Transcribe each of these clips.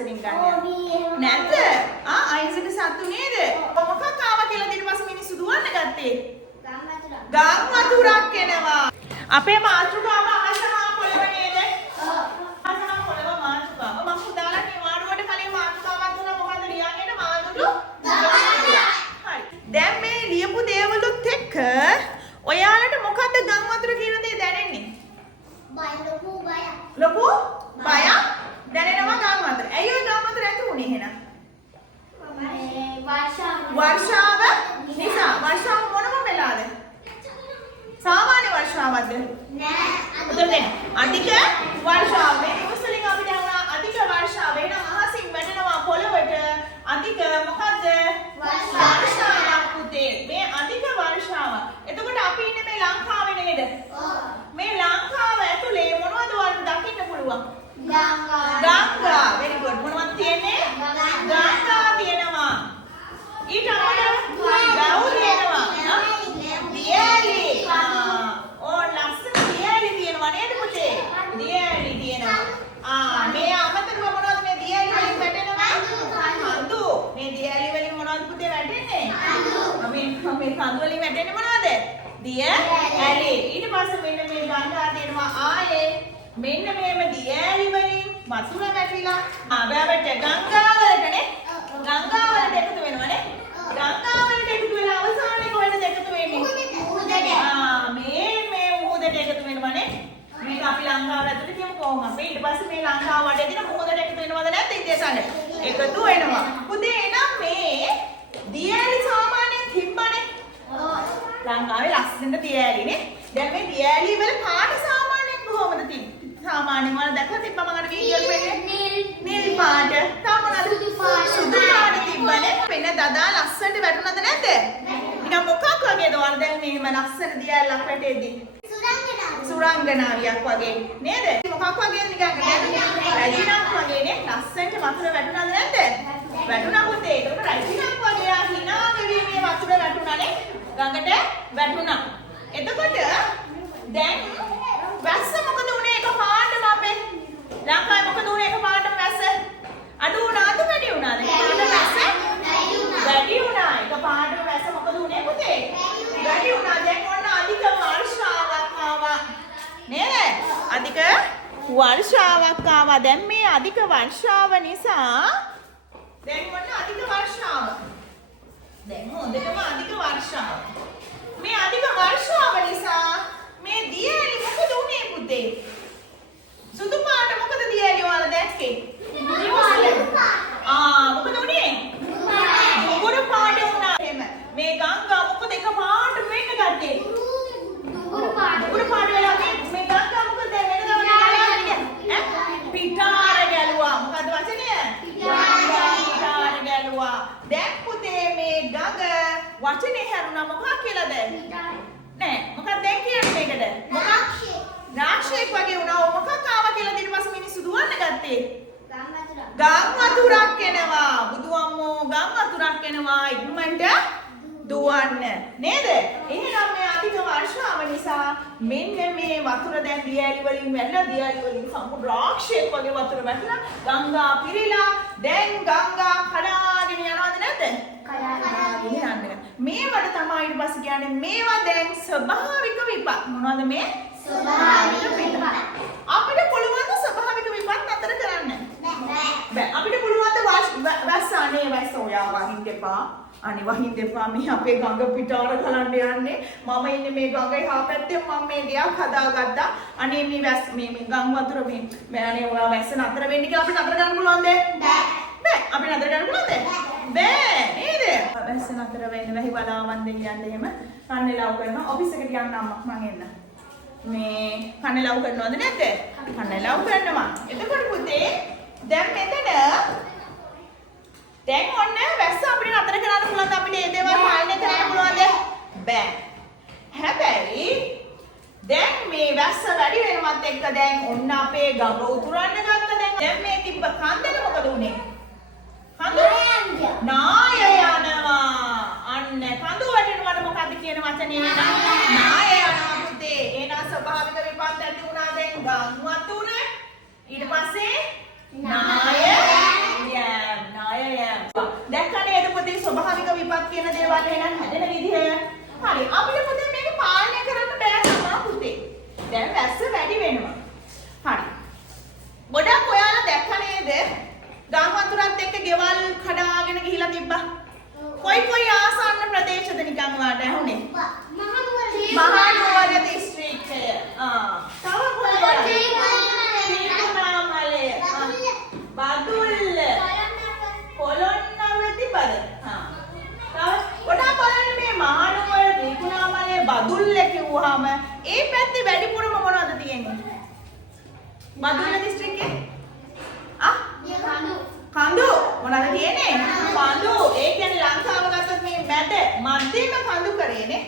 ලස්සනින් ගන්න. නැද්ද? අයිසට සතු නේද? මොකක් ආවා කියලා ඊට පස්සේ මිනිස්සු දුවන්න ගත්තේ. ගම් වතුරක් එනවා. අපේ මාතෘකාව අහසහා පොළව නේද? අහසහා පොළව මාතෘකාව. මම පුතාලා මේ වාඩුවට කලින් මාතෘකාවක් දුන්නා මොකද්ද ලියන්නේ මාතෘ? හරි. දැන් මේ ලියපු දේවලුත් එක්ක ඔයාලට මොකද්ද ගම් වතුර කියන දේ දැනෙන්නේ? ලොකු බයක් දැනෙනවා ගම් වතුර. ඇයි ඔය ගම් වතුර ඇති උනේ එහෙනම්? වර්ෂාව නිසා. වර්ෂාව මොනම වෙලාද? සාමාන්‍ය වර්ෂාවක්ද? නෑ. උත්තර දෙන්න. අධික වර්ෂාව. මේ නිවසලින් අපිට වුණා අධික වර්ෂාව. එහෙනම් අහසින් වැටෙනවා පොළවට අධික මොකද්ද? වර්ෂාවක් පුතේ. මේ අධික වර්ෂාව. එතකොට අපි ඉන්නේ මේ ලංකාවේ නේද? මේ ලංකාව ඇතුලේ මොනවද ඔයාලට දකින්න පුළුවන්? ගංගා. very good. මොනවද තියෙන්නේ? ගංගා තියෙනවා. ඊට අමතරව ගව් තියෙනවා. දියැලි. ලස්සන දියැලි තියෙනවා නේද පුතේ? දියැලි තියෙනවා. මේ අමතරව මොනවද මේ දියැලි වලින් වැටෙනවා? කඳු. මේ දියැලි වලින් මොනවද පුතේ වැටෙන්නේ? මේ කඳු වලින් වැටෙන්නේ මොනවද? දියැලි. ඊට පස්සේ මෙන්න මේ ගංගා තියෙනවා ආයේ මෙන්න මේම දියැලි වලින් වතුර වැටිලා බෑබට ගංගාවලටනේ ගංගාවලට එකතු වෙනවනේ ගංගාවලට එකතු වෙලා අවසානයේ කොහෙද එකතු වෙන්නේ මේ මුහුදට එකතු වෙනවනේ මේක අපි ලංකාවට ඇතුළේ කියමු කොහොම අපි ඊට පස්සේ මේ ලංකාව වටේදී මුහුදට එකතු වෙනවද නැත්නම් ඉතින් එකතු වෙනවා පුතේ එනම් මේ දියැලි සාමාන්‍යයෙන් තිබ්බනේ ලංකාවේ ලස්සන දියැලිනේ දැන් මේ දියැලි වල පාට සාමාන්‍යයෙන් කොහොමද තිබ්බේ सामान्य वाला देखो तिप्पा मगर वीडियो पे नील पाट तामना सुदु पाट तिब्बने पेन दादा ලස්සනට වැටුණාද නැද්ද නිකන් මොකක් වගේද වල දැන් මේම ලස්සන දියැලක් වැටෙද්දි සුරංගනාවියක් වගේ නේද මොකක් වගේද නිකන් රැජිනක් වගේ නේ ලස්සනට වතුර වැටුණාද නැද්ද වැටුණා පුතේ ඒක රැජිනක් වගේ hina වෙවි මේ වතුර වැටුණානේ ගඟට වැටුණා එතකොට දැන් වැස්ස මොකද උනේ එකපාරටම අපේ ලංකාවේ මොකද උනේ එකපාරටම වැස්ස අඩු වුණාද වැඩි වුණාද එකපාරට වැස්ස වැඩි වුණා එකපාරටම වැස්ස මොකද උනේ පුතේ වැඩි වුණා දැන් ඔන්න අධික වර්ෂාවක් ආවා නේද අධික වර්ෂාවක් ආවා දැන් මේ අධික වර්ෂාව නිසා දැන් ඔන්න අධික වර්ෂාව දැන් හොඳටම අධික වර්ෂාව මේ අධික වර්ෂාව නිසා මේ දියැලි මොකද උනේ පුතේ? සුදු පාට මොකද දියැලි වල දැක්කේ? මොකද උනේ? දුඹුරු පාට වුණා. එහෙම. මේ ගංගා මොකද එක පාට වෙන්න ගත්තේ? දුඹුරු පාට වෙලා මේ ගංගා මොකද වෙනදා වගේ ගලන්නේ? පිටාර ගැලුවා. මොකද වචනේ? පිටාර ගැලුවා. දැන් පුතේ මේ ගඟ වචනේ හැරුණා මොකක් කියලාද? නෑ මොකක්ද දැන් කියන්නේ මේකට මොකක් රාක්ෂයෙක් වගේ වුණා මොකක් ආවා කියලා ඊට පස්සේ මිනිස්සු දුවන්න ගත්තේ ගම් වතුරක් එනවා බුදු අම්මෝ ගම් වතුරක් එනවා ඉක්මනට දුවන්න නේද එහෙනම් මේ අධික වර්ෂාව නිසා මෙන්න මේ වතුර දැන් දියැලි වලින් වැළලා දියැලි වලින් සම්පූර්ණ රාක්ෂයෙක් වගේ වතුර වැටලා ගංගා පිරීලා දැන් ගංගා කඩාගෙන යනවද නැද්ද කඩාගෙන යන්නේ මේවට තමයි ඊට පස්සේ කියන්නේ මේවා දැන් ස්වභාවික විපත් මොනවද මේ ස්වභාවික විපත් අපිට පුළුවන් ද ස්වභාවික විපත් නතර කරන්න බෑ අපිට පුළුවන් ද වැස්ස අනේ වැස්ස ඔයා වහින්න එපා අනේ වහින්න එපා මේ අපේ ගඟ පිටාර ගලන්න යන්නේ මම ඉන්නේ මේ ගඟ එහා පැත්තේ මම මේ ගයක් හදාගත්තා අනේ මේ වැස්ස මේ ගම් වතුර මේ අනේ ඔයා වැස්ස නතර වෙන්න කියලා අපිට නතර කරන්න පුළුවන්ද බෑ අපිට නතර කරන්න පුළුවන්ද බෑ නේද වැස්ස නතර වෙන්න වැහි බලාවන් දෙන්න යන්න එහෙම කන්නේ ලව් කරනවා ඔෆිස් එකට යන්න අම්මා මං එන්න මේ කන්නේ ලව් කරනවද නැද්ද කන්නේ ලව් කරනවා එතකොට පුතේ දැන් මෙතන දැන් ඔන්න වැස්ස අපිට නතර කරන්න පුළුවන්ද අපිට මේ දේවල් පාලනය කරන්න පුළුවන්ද බෑ හැබැයි දැන් මේ වැස්ස වැඩි වෙනවත් එක්ක දැන් ඔන්න අපේ ගඟ උතුරන්න ගත්තා දැන් මේ තිබ්බ කන්දට මොකද උනේ නාය යනවා අන්න කඳු වැටෙනවට මොකද්ද කියන වචනේ නාය යනවා පුතේ එහෙනම් ස්වභාවික විපත් ඇති වුණා දැන් ගම් වතුර ඊට පස්සේ නාය ගෙවල් කඩාගෙන ගිහිලා තිබ්බා. කොයි ආසන්න ප්‍රදේශද නිකන් වාට ඇහුනේ? මහනුවර දිස්ත්‍රික්කය. තව කොහෙද? ත්‍රිකුණාමලය. බදුල්ල. පොළොන්නරුව තිබ්බද? තව කොටා බලන්න මේ මහනුවර ත්‍රිකුණාමලය බදුල්ල කිව්වහම ඒ පැත්තේ වැඩිපුරම මොනවද තියෙන්නේ? බදුල්ල දිස්ත්‍රික්කේ? කඳු මොනවද තියෙන්නේ? කඳු. ඒ කියන්නේ ලංකාව ගත්තොත් මේ මැද මැදම කඳු කරේනේ.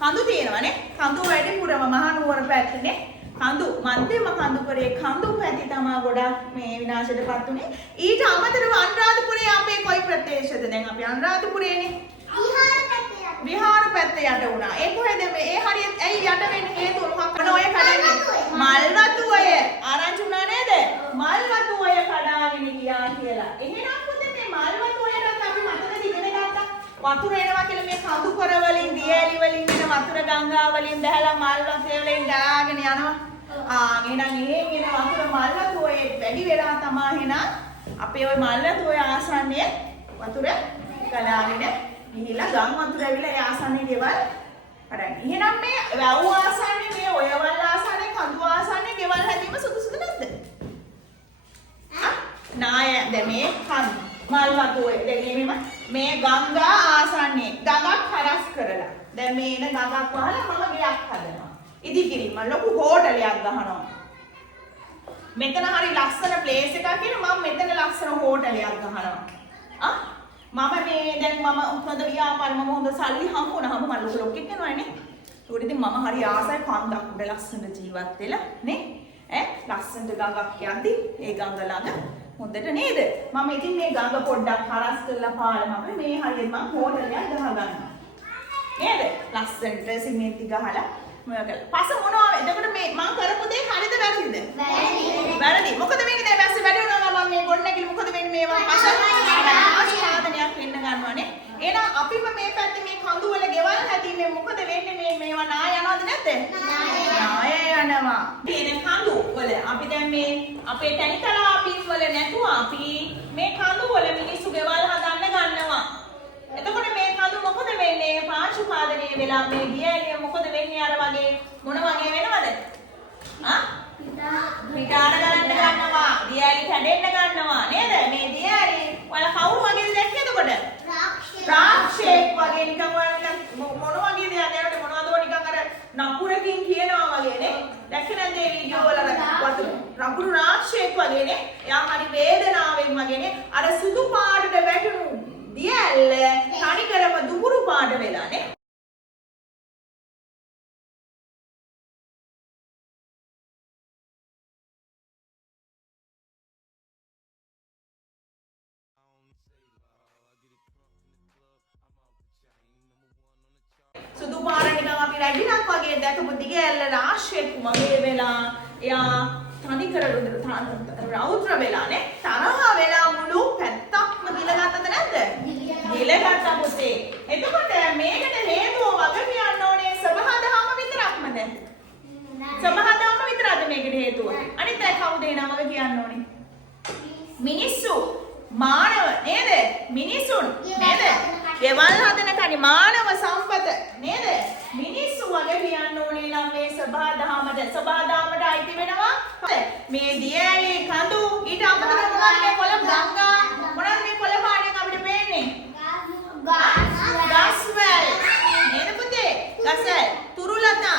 කඳු තියෙනවනේ. කඳු වැඩිපුරම මහනුවර පැත්තේනේ. කඳු මැදම කඳු කරේ කඳු පැති තමයි ගොඩක් මේ විනාශයටපත් උනේ. ඊට අමතරව අනුරාධපුරයේ අපේ කොයි ප්‍රදේශද? දැන් අපි අනුරාධපුරයේනේ. විහාර පැත්තේ යට වුණා. ඒ කොහෙද මේ? ඒ හරියට ඇයි යට වෙන්නේ? හේතුව මොකක්ද? ඔය කඩන්නේ. මල්වතු ඔය ආරංචි වුණා නේද? මල්වතු ඔය කඩාගෙන ගියා කියලා. එහෙනම් පුතේ මේ මල්වතු ඔයකට අපි මතකද ඉගෙන ගත්තා? වතුර එනවා කියලා මේ කඳු කර වලින් දියැලි වලින් එන වතුර ගංගා වලින් දැහැලා මල්වතු වලින් දාගෙන යනවා. එහෙනම් එහෙන් එන වතුර මල්වතු ඔය වැඩි වෙලා තමයි එහෙනම් අපේ ඔය මල්වතු ඔය ආසන්නයේ වතුර කඩාගෙන ගිහිලා ගම් වතුර ඇවිල්ලා ඒ ආසන්නයේ ගෙවල් කඩන්නේ. එහෙනම් මේ වැව් ආසන්නයේ මේ ඔයවල් ආසන්නයේ කඳු ආසන්නයේ ගෙවල් හැදීම සුදුසුද නැද්ද? නාය දැන් මේ කඳු මල් වතුර දැන් මේ ගංගා ආසන්නයේ ගඟක් හරස් කරලා දැන් මේ එන ගඟක් වහලා මම ගයක් හදනවා. ඉදිකිරිම ලොකු හෝටලයක් ගහනවා. මෙතන හරි ලස්සන ප්ලේස් එකක් කියලා මම මෙතන ලස්සන හෝටලයක් ගහනවා. මම මේ දැන් මම හොඳ ව්‍යාපාරෙ මම හොඳ සල්ලි හම්බුනහම මම ලොකු ලොක්ෙක් වෙනවනේ. ඒකට ඉතින් මම හරි ආසයි කන්දක් උඩ ලස්සන ජීවත් වෙලා නේ. ලස්සනට ගඟක් යද්දි ඒ ගඟ ළඟ හොඳට නේද? මම ඉතින් මේ ගඟ පොඩ්ඩක් හරස් කරලා පාලම මේ හරියට මම හෝටලයක් ගහගන්නවා. නේද? ලස්සනට සිමෙන්ති ගහලා මොකද? පස්ස මොනවා එතකොට මේ මම කරපු දේ හරිද වැරදිද? වැරදි. මොකද වෙන්නේ දැන් වැස්ස වැඩි වුණා නම් මේ ගොඩනැගිලි මොකද වෙන්නේ මේවා ආස්වාදනයක් වෙන්න ගන්නවානේ. එහෙනම් අපිම මේ පැත්තේ මේ කඳු වල ගෙවල් හැදීමේ මොකද වෙන්නේ මේවා නාය යනවද නැද්ද? නාය යනවා. මේ කඳු වල අපි දැන් මේ අපේ තනිතලාපීම් වල නැතුව අපි මේ කඳු වල මිනිස්සු ගෙවල් හදන්න ගන්නවා. එතකොට මේ කඳු මොකද වෙන්නේ? පාංශුපාදනය වෙලා මේ දියැලිය මොකද වෙන්නේ? අර වගේ මොන වගේ වෙනවද? පිටාර ගන්න ගන්නවා. දියැලි කැඩෙන්න ගන්නවා නේද? මේ දියැලි වල කවුරු වගේද දැක්කේ එතකොට? රාක්ෂේක් වගේ නිකන් මොන වගේද යන්නේ? මොනවද නිකන් අර නපුරකින් කියනවා වගේ නේ. දැක්කේ නැද්ද මේ වීඩියෝ වල නපුරු රාක්ෂේක් වගේ නේ. එයා හරි වේදනාවෙන් වගේ නේ. අර සුදු පාටට වැටුණු දියැල්ල තනිකරම දුඹුරු පාට වෙලා නේ. සුදු පාට නිකන් අපි රැගිනක් වගේ දැකපු දියැල්ල රාශියක් වගේ වෙලා එයා තනිකර රෞද්‍ර වෙලා නේ. තරහ වෙලා මුළු පැත්තක්ම ගිලගත්තද නැද්ද? ගිලගත්ත පුතේ. එතකොට මේකට හේතුව වග කියන්න ඕනේ සබහාදහම විතරක්මද? සබහාදහම විතරද මේකට හේතුව? අනිත් අය කවුද එනම වග කියන්න ඕනේ? මිනිස්සු මානව නේද? මිනිසුන් නේද? ගෙවල් හදන කණි මානව සම්පත නේද? මිනිස්සු වගේ කියන්න ඕනේ නම් මේ සබහාදහමට අයිති වෙනවා. මේ දියැලි කඳු ඊට අමතරව මොනවද මේ කොළ ගංගා මොනවද මේ කොළ පාණියෙන් අපිට පේන්නේ? ගස්වැල් නේද පුතේ? ගස්වැල් තුරුලතා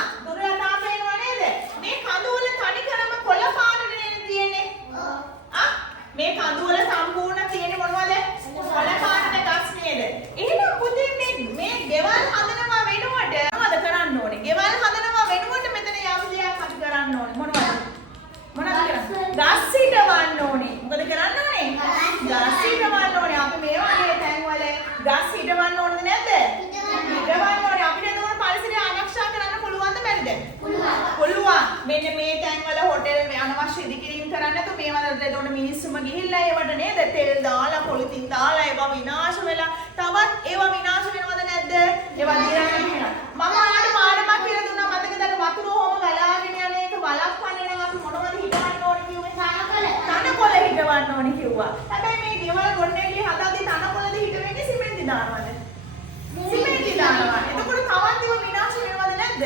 පේනවා නේද? මේ කඳු වල තනිකරම කොළ පාටට නේද තියෙන්නේ? මේ කඳු වල සම්පූර්ණ තියෙන්නේ මොනවද? කොළ පාටට ගස් නේද? එහෙනම් පුතේ මේ ගෙවල් හදනවා වෙනුවට මොනවද කරන්න ඕනේ? ගෙවල් හදනවා වෙනුවට මෙතන යම් දෙයක් අපි කරන්න ඕනේ. මොනවද කරන්නේ? ගස් හිටවන්න ඕනේ. මොකද කරන්න ඕනේ? ගස් හිටවන්න ඕනේ. අපි මේ වගේ තැන්වල ගස් හිටවන්න ඕනද නැද්ද? හිටවන්න ඕනේ. අපිට එතකොට පරිසරය ආරක්ෂා කරන්න පුළුවන්ද බැරිද? පුළුවන්. මෙන්න මේ තැන්වල හොටෙල් මේ අනවශ්‍ය ඉදිකිරීම් කරන්න නැතුව මේවල එතකොට මිනිස්සුම ගිහිල්ලා ඒවට නේද තෙල් දාලා පොලිතින් දාලා ඒවා විනාශ වෙලා තවත් ඒවා විනාශ වෙනවද නැද්ද? ඒවා දිරන්නේ කියලා. මම ඔයාලට පාඩමක් කියලා දුන්නා මතකද? වතුර හොම ගලාගෙන යන එක වළක්වන්න නම් අපි මොනවද හිතවන්න ඕනේ කිව්වේ? තනකොළ හිතවන්න ඕනේ කිව්වා. හැබැයි මේ ගෙවල් ගොඩනැගිලි සිමෙන්ති දානවද? සිමෙන්ති දානවා. එතකොට තවත් ඒවා විනාශ වෙනවද නැද්ද?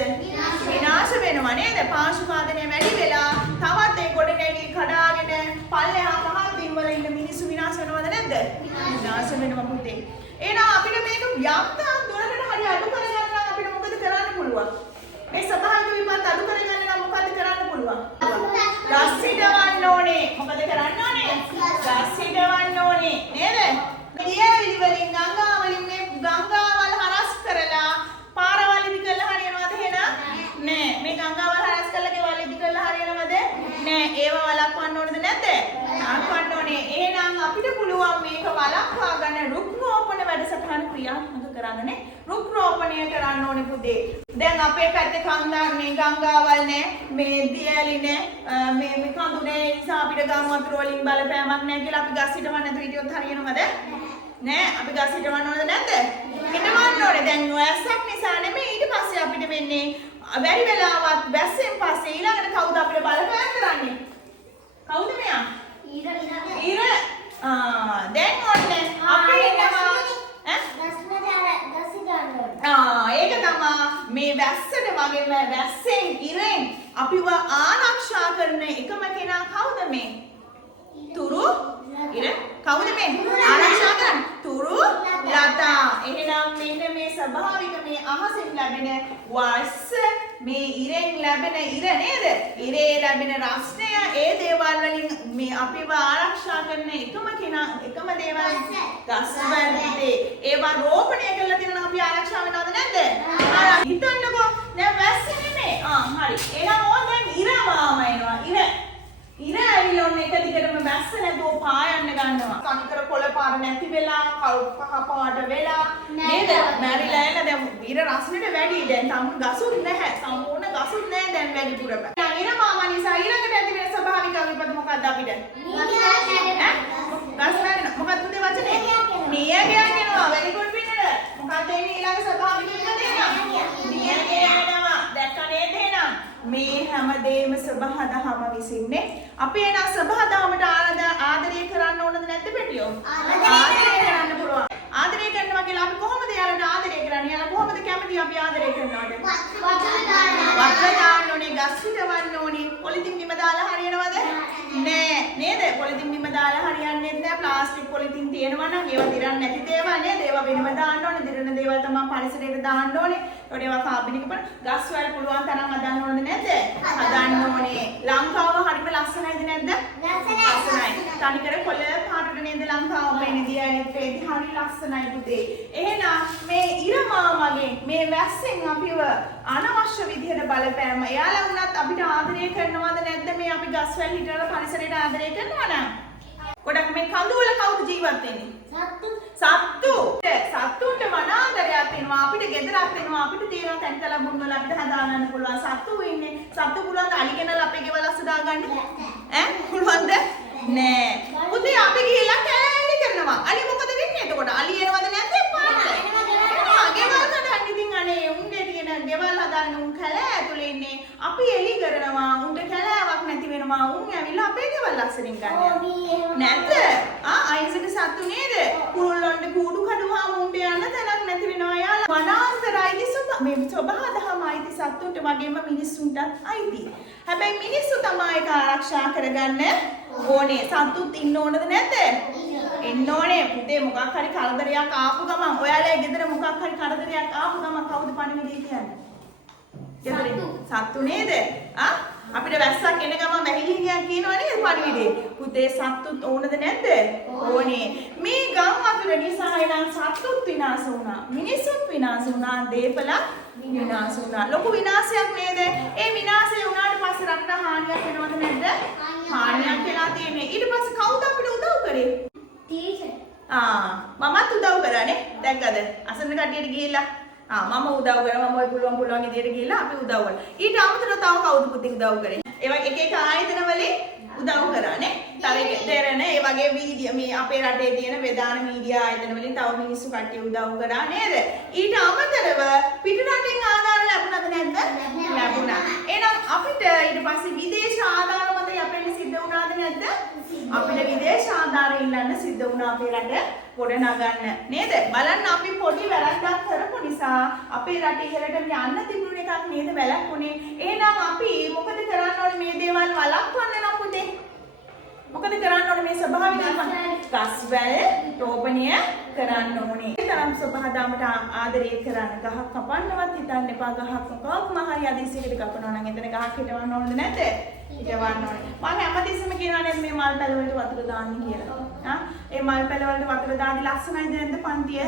විනාශ වෙනවා නේද? පාංශු ඛාදනය වැඩි වෙලා තවත් ඒ ගොඩ නැගිලි කඩාගෙන පල්ලෙහා පහත් දින් වල ඉන්න මිනිස්සු විනාශ වෙනවද නැද්ද? විනාශ වෙනවා පුතේ. එහෙනම් අපිට මේක යම්තාක් දුරකට හරි අඩු කරගන්න නම් අපිට මොකද කරන්න පුළුවන්? මේ සබහායක විපත් අඩු කරගන්න නම් මොකද කරන්න පුළුවන්? ගස් හිටවන්න ඕනේ. මොකද කරන්න ඕනේ? ගස් හිටවන්න ඕනේ නේද? දියවිලි වලින් ගංගා වලින් මේ ගංගාවල් හරස් කරලා පාරවල් ඉදි කරලා හරියනවද එහෙනම්? නෑ. මේ ගංගාවල් හරස් කරලා ගෙවල් ඉදි කරලා හරියනවද? නෑ. ඒව වළක්වන්න ඕනද නැද්ද? වළක්වන්න ඕනේ. එහෙනම් අපිට පුළුවන් මේක වළක්වා ගන්න රුක් රෝපණ වැඩසටහන ක්‍රියාත්මක කරන්නනේ. රුක් රෝපණය කරන්න ඕනේ පුතේ. දැන් අපේ පැත්තේ කන්දා මේ ගංගාවල් නෑ, මේ දියැලි නෑ, මේ කඳු නෑ. ඒ නිසා අපිට ගම් වතුර වලින් බලපෑමක් නෑ කියලා අපි ගස් හිටවන්න නැතුව හිටියොත් හරියනවද? නෑ. අපි ගස් හිටවන්න ඕනද නැද්ද? හිටවන්න ඕනේ. දැන් නොඇස්සක් නිසා නෙමෙයි ඊට පස්සේ අපිට වෙන්නේ බැරි වෙලාවත් වැස්සෙන් පස්සේ ඊළඟට කවුද අපිට බලපෑම් කරන්නේ? කවුද මෙයා? ඊර. දැන් ඔන්න අපි එනවා ඒක තමයි මේ වැස්සට වගේම වැස්සෙන් ඉරෙන් අපිව ආරක්ෂා කරන එකම කෙනා කවුද මේ? තුරු ඉර කවුද මේ ආරක්ෂා කරන්නේ? තුරු ලතා. එහෙනම් මෙන්න මේ ස්වභාවික මේ අහසින් ලැබෙන වර්ෂ මේ ඉරෙන් ලැබෙන ඉර නේද? ඉරේ ලැබෙන රස්නය ඒ දේවල් වලින් මේ අපිව ආරක්ෂා කරන එකම කෙනා එකම දේවල් ගස් වලදී ඒවා රෝපණය කරලා තියෙනවා අපි ආරක්ෂා වෙනවද නැද්ද? හිතන්නකෝ දැන් වැස්ස නෙමෙයි. හරි. එහෙනම් ඕන් දැන් ඉර මාම එනවා. ඉර ඇවිල්ලා ඔන්න එක දිගටම වැස්ස නැතුව පායන්න ගන්නවා. කනිකර කොළ පාර නැති වෙලා, කහ පාට වෙලා නේද? මැරිලා එන දැන් ඉර රස්නෙට වැඩි. දැන් තමුන් ගසුත් නැහැ. සම්පූර්ණ ගසුත් නැහැ දැන් වැඩිපුරම. දැන් ඉර මාම නිසා ඊළඟට ඇති වෙන ස්වභාවික විපත මොකක්ද අපිට? ගස් ගන්න. මොකක්ද පුතේ වචනේ? නියගයක් එනවා. very good පින්නද? මොකක්ද එන්නේ ඊළඟ ස්වභාවික විපත? නියගයක් එනවා. දැක්ක නේද එහෙනම්? මේ හැමදේම සබහදහම විසින්නේ අපි එන සබහදහමට ආදරය කරන්න ඕනද නැද්ද පෙටියෝ? ආදරය කරන්න පුළුවන්. ආදරය කරනවා කියලා අපි කොහොමද යාළුවට ආදරය කරන්නේ? යාළුවා කොහොමද කැමති අපි ආදරය කරනවද? වතුර දාන්න ඕනේ, ගස් හිටවන්න ඕනේ. පොලිතින් බිම දාලා හරියනවද? නෑ නේද? පොලිතින් බිම දාලා හරියන්නේ නැහැ. ප්ලාස්ටික් පොලිතින් තියෙනවා නම් ඒවා දිරන්නේ නැති දේවල් නේද? ඒවා වෙනම දාන්න ඕනේ. දිරන දේවල් තමයි පරිසරයට දාන්න ඕනේ. ඒකට ඒවා කාබනික පොළ ගස් වල පුළුවන් තරම් හදන්න ඕනද නැද්ද? හදන්න ඕනේ. ලංකාව හරිම ලස්සනයිද නැද්ද? ලස්සනයි. තනිකර කොළ පාටට නේද ලංකාව පේන්නේ දියැලෙත් පේන්නේ හරි ලස්සනයි පුතේ. එහෙනම් මේ ඉරමාමගේ මේ වැස්සෙන් අපිව අනවශ්‍ය විදිහට බලපෑම එයාලා වුණත් අපිට ආදරය කරනවද නැද්ද මේ අපි ගස් වැල් හිටවල පරිසරයට ආදරය කරනවා නම්? ගොඩක් මේ කඳු වල කවුද ජීවත් වෙන්නේ? සත්තු. සත්තුන්ට මනාදරයක් වෙනවා. අපිට ගෙදරක් වෙනවා. අපිට තියෙන තැන්ත ලැබුණ වල අපිට හදාගන්න පුළුවන්. සත්තු ඉන්නේ. සත්තු පුළුවන් අලි ගෙනලා අපේ ගෙවල් අස්ස දාගන්න? පුළුවන්ද? නෑ. පුතේ අපි ගිහිල්ලා කෑලි කරනවා. අලි මොකද වෙන්නේ එතකොට? අලි එනවද නැද්ද පාට? ගෙවල් හදන්න ඉතින් අනේ උන්ගේ තියෙන ගෙවල් හදාගෙන උන් කැලෑ ඇතුලේ ඉන්නේ. අපි එලි කරනවා. උන්ට කැලෑවක් නැති වෙනවා. උන් ඇවිල්ලා අපේ ගෙවල් අස්සරින් ගන්නවා. නැද්ද? අයිසක සත්තු නේද? කුරුල්ලොන්ට කූඩු කඩුවාම උන්ට යන්න තැනක් නැති වෙනවා. යාලා වනාන්තරයිදි මේ සබහදහම අයිති සත්තුන්ට වගේම මිනිස්සුන්ටත් අයිති. හැබැයි මිනිස්සු තමයි ඒක ආරක්ෂා කරගන්න ඕනේ. සත්තුත් ඉන්න ඕනද නැද්ද? එන්න ඕනේ. පුතේ මොකක් හරි කරදරයක් ආපු ගමන් ඔයාලා ගෙදර මොකක් හරි කරදරයක් ආපු ගමන් කවුද පණිවිඩය කියන්නේ? ගෙදරින් සත්තු නේද? අපිට වැස්සක් එන ගමන් වැහිලියක් කියනවා නේද පණිවිඩේ? පුතේ සත්තුත් ඕනද නැද්ද? ඕනේ. මේ ගම් වතුර නිසා එනම් සත්තුත් විනාශ වුණා. මිනිස්සුත් විනාශ වුණා. දේපල විනාශ වුණා. ලොකු විනාශයක් නේද? ඒ විනාශය වුණාට පස්සේ රටට හානියක් වෙනවද නැද්ද? හානියක් වෙලා තියෙන්නේ. ඊට පස්සේ කවුද අපිට උදව් කරේ? ටීචර්. මමත් උදව් කරානේ. දැක්කද? අසන්න කට්ටියට ගිහිල්ලා මම උදව් කරා. මම ඔය පුළුවන් විදියට ගිහිල්ලා අපි උදව් කරා. ඊට අමතරව තව කවුද පුතේ උදව් කරේ? ඒ වගේ එක එක ආයතන වලින් උදව් කරානේ. තව දෙරණ ඒ වගේ වීඩියෝ මේ අපේ රටේ තියෙන වේදාන මීඩියා ආයතන වලින් තව මිනිස්සු කට්ටිය උදව් කරා නේද? ඊට අමතරව පිට රටින් ආධාර ලැබුණාද නැද්ද? ලැබුණා. එහෙනම් අපිට ඊට පස්සේ විදේශ ආධාර මොකද අපේ සිද්ධ වුණාද නැද්ද? අපිට විදේශ ආධාර ඉල්ලන්න සිද්ධ වුණා අපේ රට ගොඩනගන්න නේද? බලන්න අපි පොඩි වැරද්දක් කරපු නිසා අපේ රට ඉහළට යන්න තිබුණ එකක් නේද වැළැක්ුණේ. එහෙනම් අපි මොකද කරන්න ඕනේ මේ දේවල් වළක්වන්න නම් පුතේ? මොකද කරන්න ඕනේ මේ ස්වභාවික ගස්වැල් රෝපණය කරන්න ඕනේ. ඒ තරම් ස්වභාවදාමට ආදරය කරන්න. ගහක් කපන්නවත් හිතන්න එපා. ගහක් කොහොම හරි අදිසියකට කපනවා නම් එතන ගහක් හිටවන්න ඕනද නැද්ද? හිටවන්න ඕනේ. මම හැමතිස්සෙම කියනවා නේද මේ මල් පැල වලට වතුර දාන්න කියලා. ඒ මල් පැල වලට වතුර දාන්නේ ලස්සනයිද නැද්ද පන්තිය?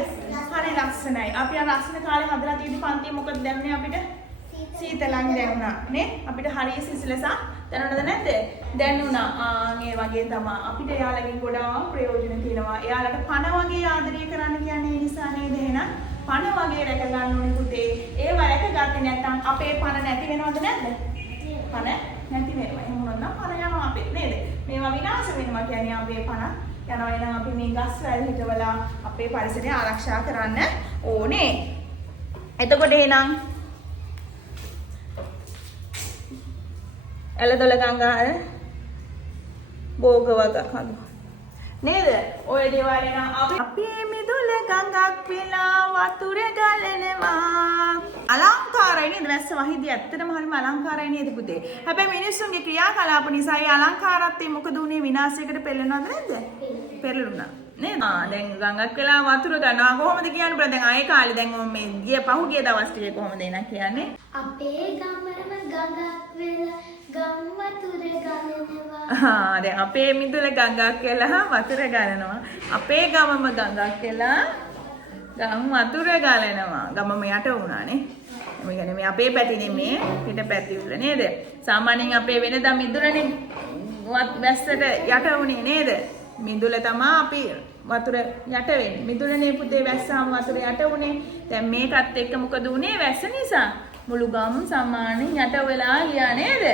හරි ලස්සනයි. අපි අර ලස්සන කාලේ හදලා තියෙදි පන්තිය මොකද දැම්මේ අපිට? සීතලන් දැනුණා නේ? අපිට හරිය සිසිලසක් දැනුණාද නැද්ද? දැනුණා. මේ වගේ තමයි අපිට එයාලගෙන් ගොඩාක් ප්‍රයෝජන තියෙනවා. එයාලට පණ වගේ ආදරය කරන්න කියන්නේ ඒ නිසා නේද? එහෙනම් පණ වගේ රැක ගන්න ඕනේ පුතේ. ඒව රැකගත්තේ නැත්නම් අපේ පණ නැති වෙනවද නැද්ද? පණ නැති වෙනවා. එහෙම වුණොත් නම් පණ යනවා අපේ නේද? මේවා විනාශ වෙනවා කියන්නේ අපේ පණ යනවා. එහෙනම් අපි මේ ගස් වැල් හිටවලා අපේ පරිසරය ආරක්ෂා කරන්න ඕනේ. එතකොට එහෙනම් එළදොල ගංගා බෝගවගක් හදු නේද? ඔය දේවල් එන අපේ මිදුල ගඟක් වෙලා වතුර ගලනවා. අලංකාරයි නේද? වැස්ස වහිදී ඇත්තටම හරිම අලංකාරයි නේද පුතේ? හැබැයි මිනිස්සුන්ගේ ක්‍රියාකලාප නිසා ඒ අලංකාරත්වය මොකද උනේ? විනාශයකට පෙළෙනවද නැද්ද? පෙළුණා නේද? දැන් ගඟක් වෙලා වතුර ගන්නවා කොහොමද කියන්නේ? බල දැන් ආයේ කාලේ දැන් මේ ගිය පහුගිය දවස් ටිකේ කොහොමද එනක් කියන්නේ? අපේ ගමම ගඟක් වෙලා ගම් වතුර ගලනවා. දැන් අපේ මිදුල ගඟක් වෙලා වතුර ගලනවා. අපේ ගමම ගඟක් වෙලා ගම් වතුර ගලනවා. ගමම යට වුණානේ. මේ කියන්නේ මේ අපේ පැති නෙමේ පිට පැති වල නේද? සාමාන්‍යයෙන් අපේ වෙනදා මිදුලනේ වැස්සට යට වුණේ නේද? මිදුල තමයි අපි වතුර යට වෙන්නේ. මිදුලනේ පුතේ වැස්සාම වතුර යට වුණේ. දැන් මේකත් එක්ක මොකද වුනේ? වැස්ස නිසා මුළු ගම සමානින් යට වෙලා ගියා නේද?